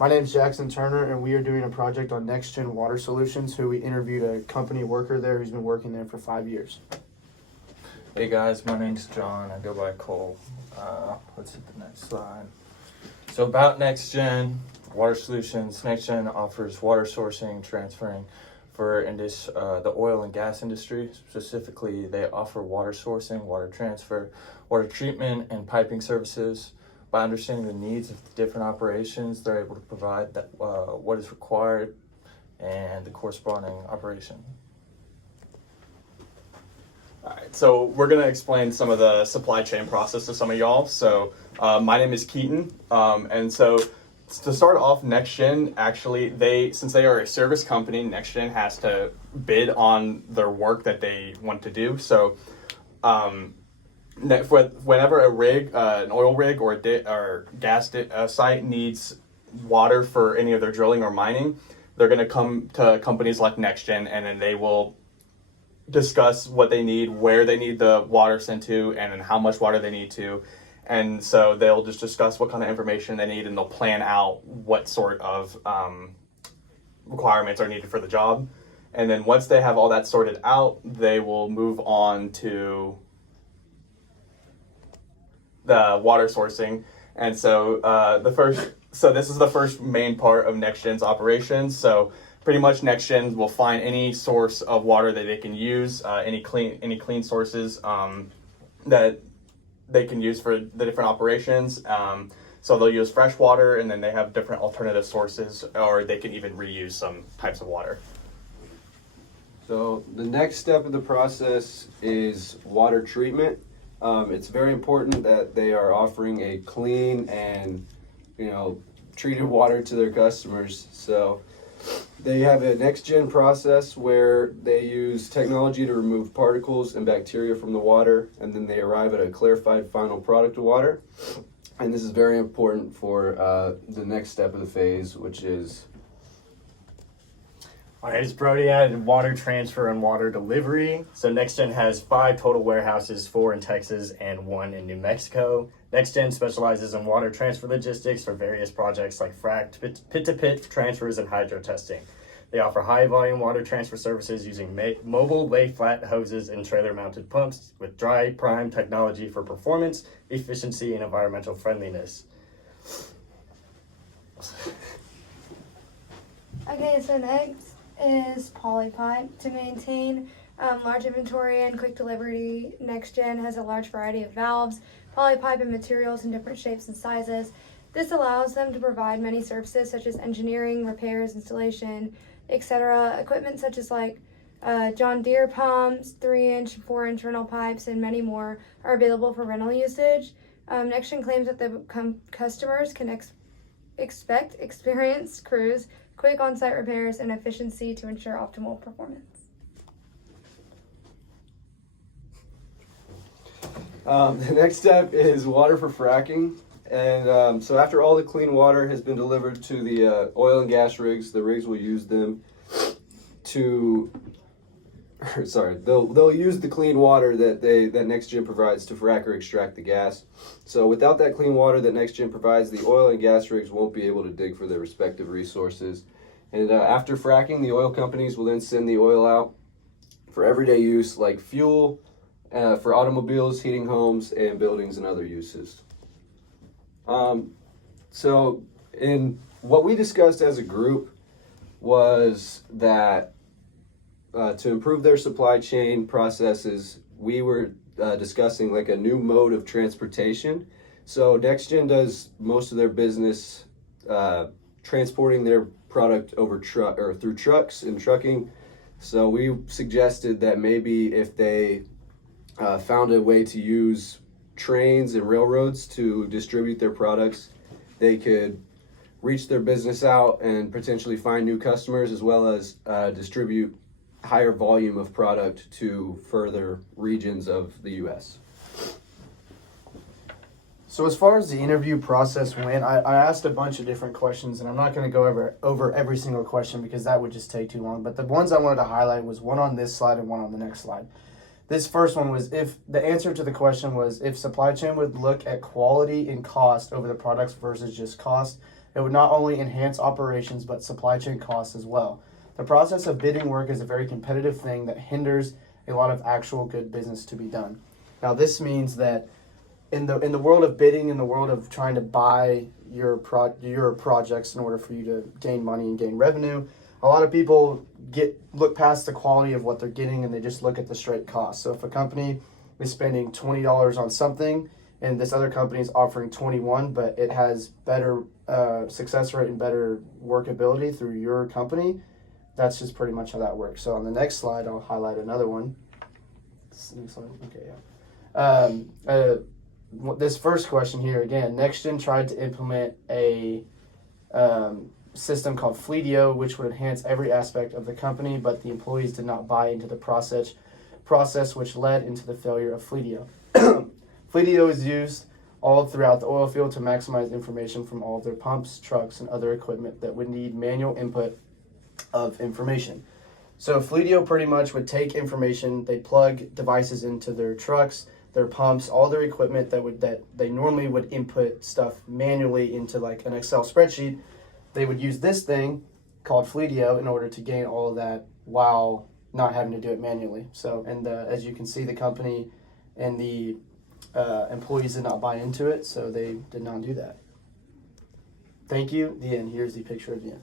My name's Jackson Turner, and we are doing a project on NexGen Water Solutions, who we interviewed a company worker there who's been working there for 5 years. Hey guys, my name's John. I go by Cole. Let's hit the next slide. So about NexGen Water Solutions, NexGen offers water sourcing, transferring for the oil and gas industry. Specifically, they offer water sourcing, water transfer, water treatment, and piping services. By understanding the needs of the different operations, they're able to provide what is required and the corresponding operation. All right, so we're going to explain some of the supply chain process to some of y'all. So my name is Keaton, and so to start off, NexGen, actually, since they are a service company, NexGen has to bid on their work that they want to do. So whenever a rig, an oil rig or gas site needs water for any of their drilling or mining, they're going to come to companies like NexGen, and then they will discuss what they need, where they need the water sent to, and then how much water they need to. And so they'll just discuss what kind of information they need, and they'll plan out what sort of requirements are needed for the job. And then once they have all that sorted out, they will move on to the water sourcing. And so this is the first main part of NexGen's operations. So pretty much NexGen will find any source of water that they can use, any clean sources that they can use for the different operations. So they'll use fresh water, and then they have different alternative sources, or they can even reuse some types of water. So the next step of the process is water treatment. It's very important that they are offering a clean and treated water to their customers. So they have a NexGen process where they use technology to remove particles and bacteria from the water, and then they arrive at a clarified final product of water. And this is very important for the next step of the phase, which is... My name is Brody. I did water transfer and water delivery. So NexGen has 5 total warehouses, 4 in Texas and 1 in New Mexico. NexGen specializes in water transfer logistics for various projects like frac, pit-to-pit transfers, and hydro testing. They offer high-volume water transfer services using mobile lay-flat hoses and trailer-mounted pumps with dry prime technology for performance, efficiency, and environmental friendliness. Okay, so next is polypipe. To maintain large inventory and quick delivery, NexGen has a large variety of valves, polypipe, and materials in different shapes and sizes. This allows them to provide many services such as engineering, repairs, installation, etc. Equipment such as John Deere pumps, 3-inch, 4-inch rental pipes, and many more are available for rental usage. NexGen claims that the customers can expect experienced crews, quick on-site repairs, and efficiency to ensure optimal performance. The next step is water for fracking. And so after all the clean water has been delivered to the oil and gas rigs, the rigs will use them to, they'll use the clean water that NexGen provides to frack or extract the gas. So without that clean water that NexGen provides, the oil and gas rigs won't be able to dig for their respective resources. And after fracking, the oil companies will then send the oil out for everyday use like fuel, for automobiles, heating homes, and buildings and other uses. So in what we discussed as a group was that to improve their supply chain processes, we were discussing like a new mode of transportation. So NexGen does most of their business transporting their product over through trucks and trucking. So we suggested that maybe if they found a way to use trains and railroads to distribute their products, they could reach their business out and potentially find new customers, as well as distribute higher volume of product to further regions of the U.S. So as far as the interview process went, I asked a bunch of different questions, and I'm not going to go over every single question because that would just take too long. But the ones I wanted to highlight was one on this slide and one on the next slide. This first one was if the answer to the question was if supply chain would look at quality and cost over the products versus just cost. It would not only enhance operations but supply chain costs as well. The process of bidding work is a very competitive thing that hinders a lot of actual good business to be done. Now this means that in the world of bidding, in the world of trying to buy your projects in order for you to gain money and gain revenue, a lot of people look past the quality of what they're getting and they just look at the straight cost. So if a company is spending $20 on something and this other company is offering 21, but it has better success rate and better workability through your company, that's just pretty much how that works. So on the next slide, I'll highlight another one. Next slide. Okay, yeah. This first question here again, NexGen tried to implement a system called Fleetio, which would enhance every aspect of the company, but the employees did not buy into the process, which led into the failure of Fleetio. Fleetio is used all throughout the oil field to maximize information from all of their pumps, trucks, and other equipment that would need manual input of information. So Fleetio pretty much would take information, they plug devices into their trucks, their pumps, all their equipment that they normally would input stuff manually into like an Excel spreadsheet. They would use this thing called Fleetio in order to gain all of that while not having to do it manually. So, and as you can see, the company and the employees did not buy into it, so they did not do that. Thank you. The end. Here's the picture of the end.